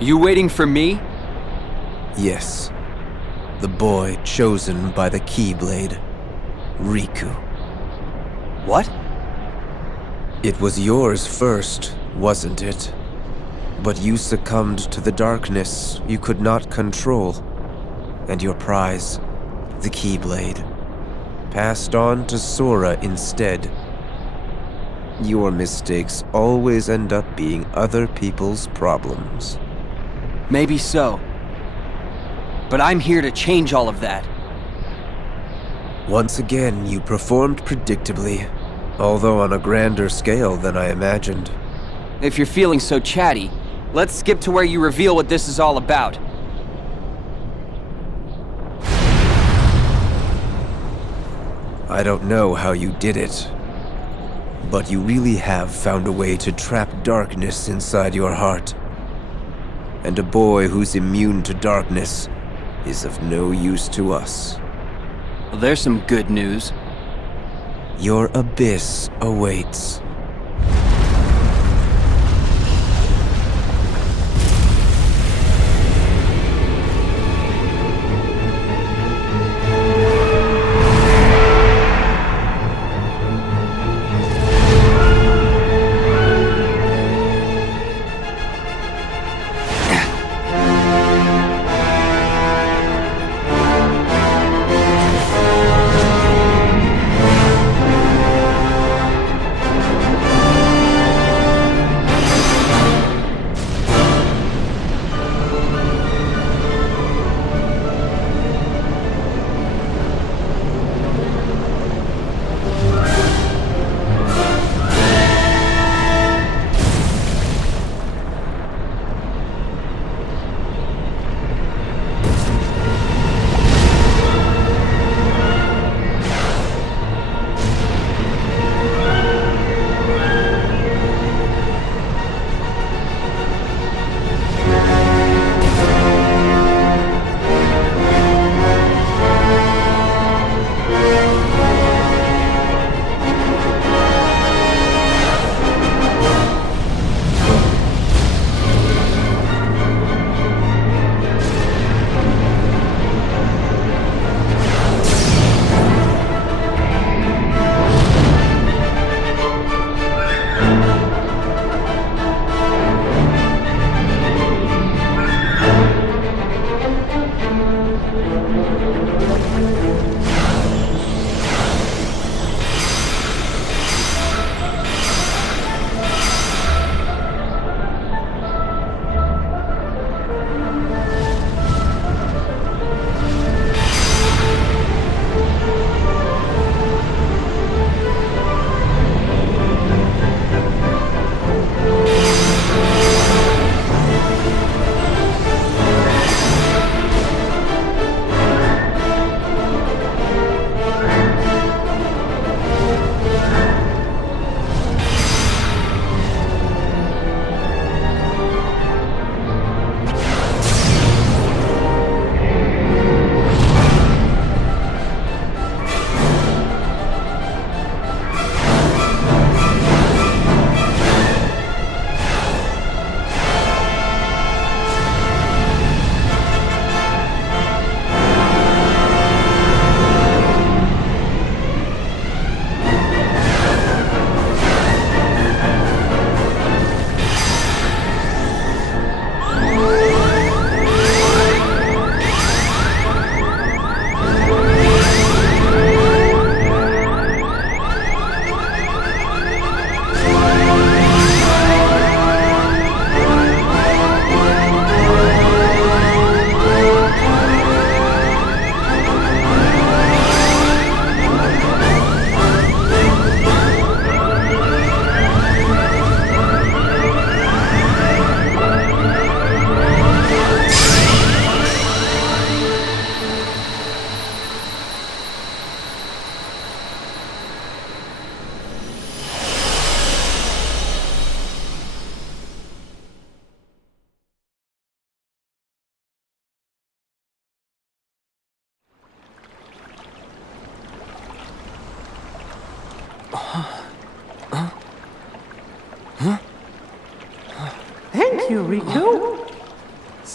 You waiting for me? Yes. The boy chosen by the Keyblade, Riku. What? It was yours first, wasn't it? But you succumbed to the darkness you could not control, and your prize, the Keyblade, passed on to Sora instead. Your mistakes always end up being other people's problems. Maybe so. But I'm here to change all of that. Once again, you performed predictably, although on a grander scale than I imagined. If you're feeling so chatty, let's skip to where you reveal what this is all about. I don't know how you did it, but you really have found a way to trap darkness inside your heart. And a boy who's immune to darkness is of no use to us. Well, there's some good news. Your abyss awaits.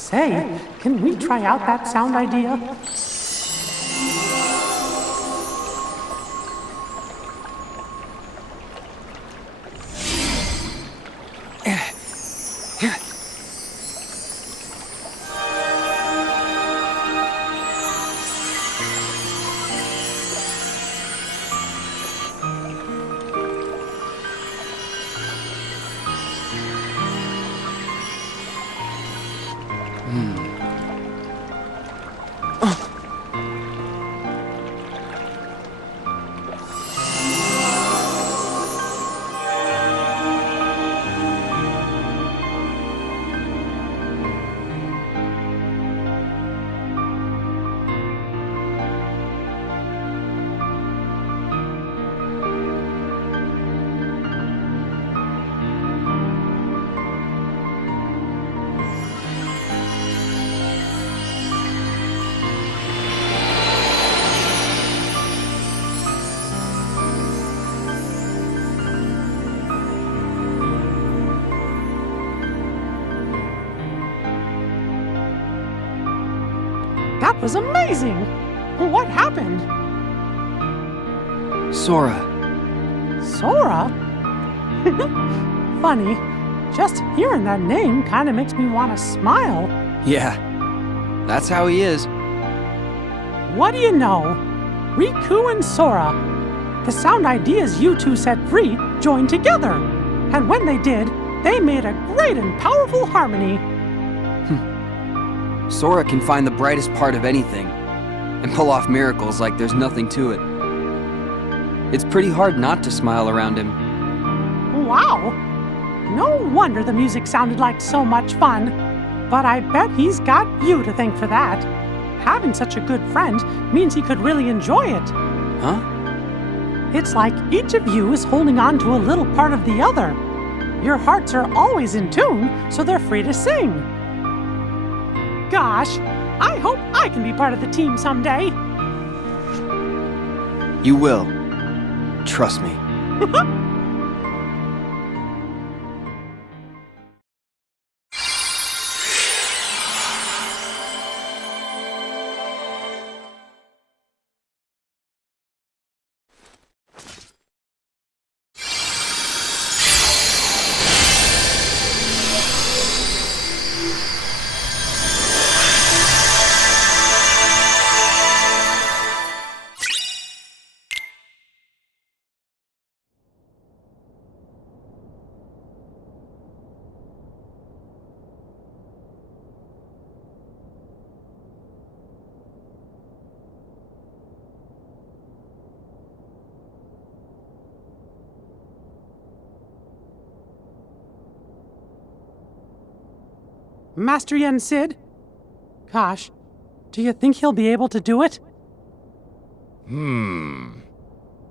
Say, can we try out that sound idea? That was amazing! What happened? Sora. Sora? Funny. Just hearing that name kinda makes me want to smile. Yeah, that's how he is. What do you know? Riku and Sora. The sound ideas you two set free joined together. And when they did, they made a great and powerful harmony. Sora can find the brightest part of anything and pull off miracles like there's nothing to it. It's pretty hard not to smile around him. Wow! No wonder the music sounded like so much fun. But I bet he's got you to thank for that. Having such a good friend means he could really enjoy it. Huh? It's like each of you is holding on to a little part of the other. Your hearts are always in tune, so they're free to sing. Gosh, I hope I can be part of the team someday. You will. Trust me. Master Yen Sid? Gosh, do you think he'll be able to do it?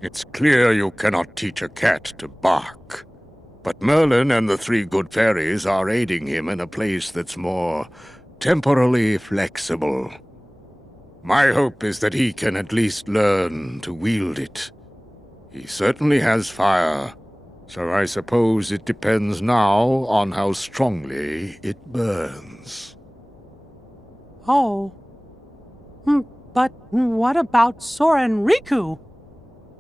It's clear you cannot teach a cat to bark. But Merlin and the three good fairies are aiding him in a place that's more temporally flexible. My hope is that he can at least learn to wield it. He certainly has fire, so I suppose it depends now on how strongly it burns. Oh. But what about Sora and Riku?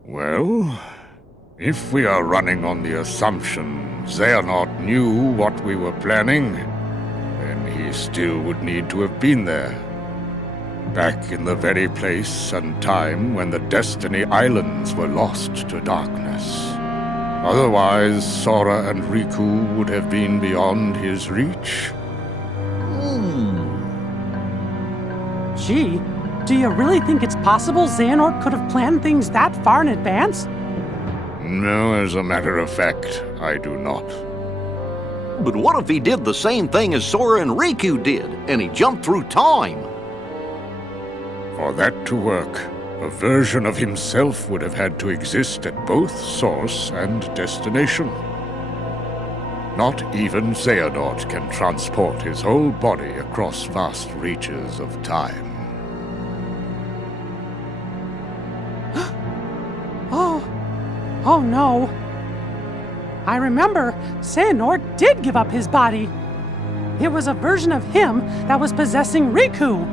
Well, if we are running on the assumption Xehanort knew what we were planning, then he still would need to have been there. Back in the very place and time when the Destiny Islands were lost to darkness. Otherwise, Sora and Riku would have been beyond his reach. Gee, do you really think it's possible Xehanort could have planned things that far in advance? No, as a matter of fact, I do not. But what if he did the same thing as Sora and Riku did, and he jumped through time? For that to work, a version of himself would have had to exist at both source and destination. Not even Xehanort can transport his whole body across vast reaches of time. Oh no. I remember Xehanort did give up his body. It was a version of him that was possessing Riku.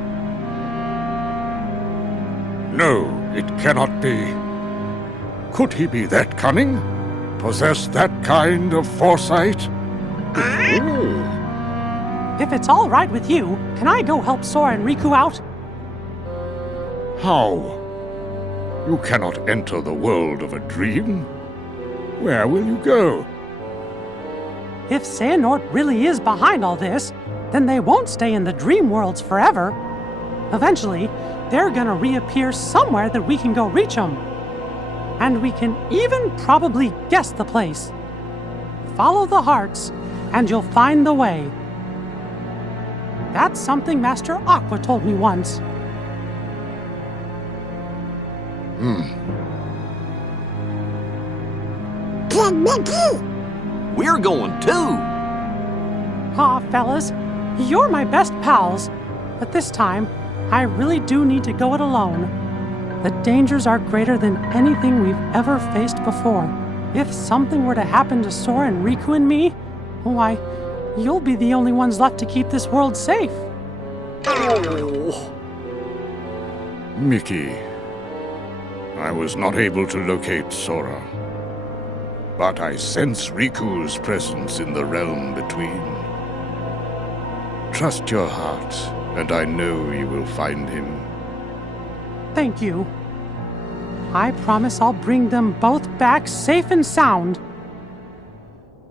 No, it cannot be. Could he be that cunning? Possess that kind of foresight? If it's all right with you, can I go help Sora and Riku out? How? You cannot enter the world of a dream. Where will you go? If Xehanort really is behind all this, then they won't stay in the dream worlds forever. Eventually, they're gonna reappear somewhere that we can go reach them. And we can even probably guess the place. Follow the hearts, and you'll find the way. That's something Master Aqua told me once. We're going too. Aw, fellas, you're my best pals. But this time, I really do need to go it alone. The dangers are greater than anything we've ever faced before. If something were to happen to Sora and Riku and me, why, you'll be the only ones left to keep this world safe. Mickey, I was not able to locate Sora. But I sense Riku's presence in the realm between. Trust your heart, and I know you will find him. Thank you. I promise I'll bring them both back safe and sound.